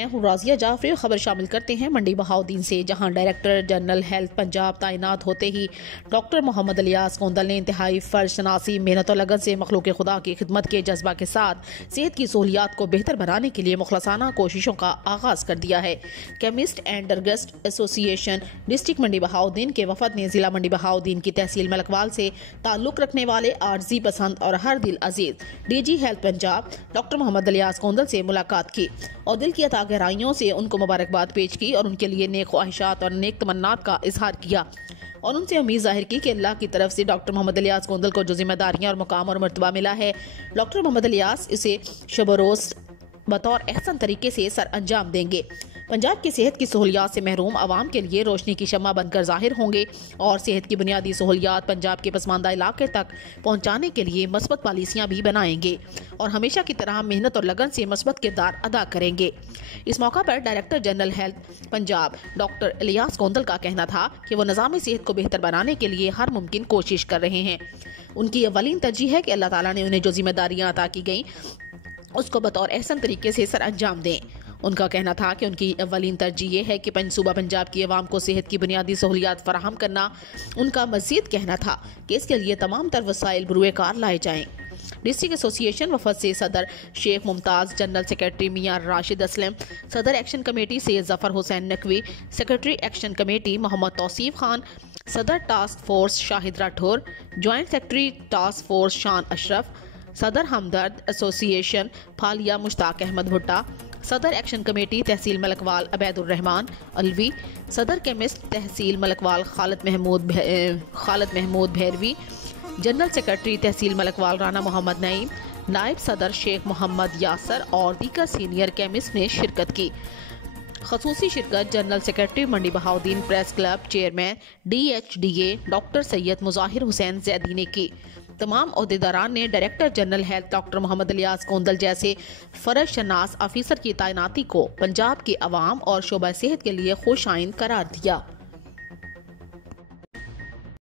मैं हूँ राजिया जाफरी। खबर शामिल करते हैं मंडी बहाउद्दीन से, जहां डायरेक्टर जनरल हेल्थ पंजाब तैनात होते ही डॉक्टर मोहम्मद इलियास कोंदल ने इंतहाई फर्जशनासी, मेहनत और लगन से मखलूक खुदा की खिदमत के जज्बा के साथ सेहत की सहूलियात को बेहतर बनाने के लिए मुखलसाना कोशिशों का आगाज कर दिया है। Chemist and druggist association district Mandi Bahauddin के वफद ने जिला मंडी बहाउद्दीन की तहसील मलकवाल से ताल्लुक रखने वाले आर्जी पसंद और हर दिल अजीज DG health Punjab doctor Mohammad Ilyas Kondal से मुलाकात की और दिल की अता गहराइयों से उनको मुबारकबाद पेश की और उनके लिए नेक ख्वाहिशात और नेक तमन्नात का इजहार किया और उनसे उम्मीद जाहिर की कि अल्लाह की तरफ से डॉक्टर मोहम्मद इलियास कोंदल को जो जिम्मेदारियां और मुकाम और मर्तबा मिला है, डॉक्टर मोहम्मद इलियास इसे शब-ओ-रोज बतौर एहसन तरीके से सर अंजाम देंगे। पंजाब की सेहत की सहूलियात से महरूम आवाम के लिए रोशनी की शम्मा बनकर जाहिर होंगे और सेहत की बुनियादी सहूलियात पंजाब के पसमानदा इलाके तक पहुँचाने के लिए मस्बत पॉलिसियाँ भी बनाएंगे और हमेशा की तरह मेहनत और लगन से मस्बत किरदार अदा करेंगे। इस मौका पर director general health Punjab doctor Ilyas Kondal का कहना था कि वो निज़ाम सेहत को बेहतर बनाने के लिए हर मुमकिन कोशिश कर रहे हैं। उनकी अवलीन तरजीह है कि अल्लाह ताला ने उन्हें जो जिम्मेदारियाँ अता की गई उसको बतौर एहसन तरीके से सर अंजाम दें। उनका कहना था कि उनकी अवलीन तरजीह ये है कि सूबा पंजाब की आवाम को सेहत की बुनियादी सहूलियात फराहम करना। उनका मज़ीद कहना था कि इसके लिए तमाम तर वसाइल बुरुए कार लाए जाएँ। डिस्ट्रिक्ट एसोसिएशन वफद से सदर शेख मुमताज़, जनरल सेक्रेटरी मियां राशिद असलम, सदर एक्शन कमेटी से Zafar Hussain Naqvi, secretary action committee Mohammad Tauseef Khan, सदर task force Shahid Rathore, joint secretary task force Shan Ashraf, सदर हमदर्द एसोसिएशन फालिया मुश्ताक अहमद भुट्टा, सदर एक्शन कमेटी तहसील मलकवाल अबैदुर रहमान अलवी, सदर केमिस्ट तहसील मलकवाल खालिद महमूद भैरवी, जनरल सेक्रेटरी तहसील मलकवाल राना मोहम्मद नईम, नायब सदर शेख मोहम्मद यासर और दीगर सीनियर केमिस्ट ने शिरकत की। खसूसी शिरकत general secretary Mandi Bahauddin press club chairman DHDA doctor Syed Mujahir Hussain Zaidi ने की। तमाम ओहदेदारान ने director general health doctor Mohammad Ilyas Kondal जैसे फर्ज शनास ऑफिसर की तैनाती को पंजाब की आवाम और शोबा सेहत के लिए खुश आइंद करार दिया।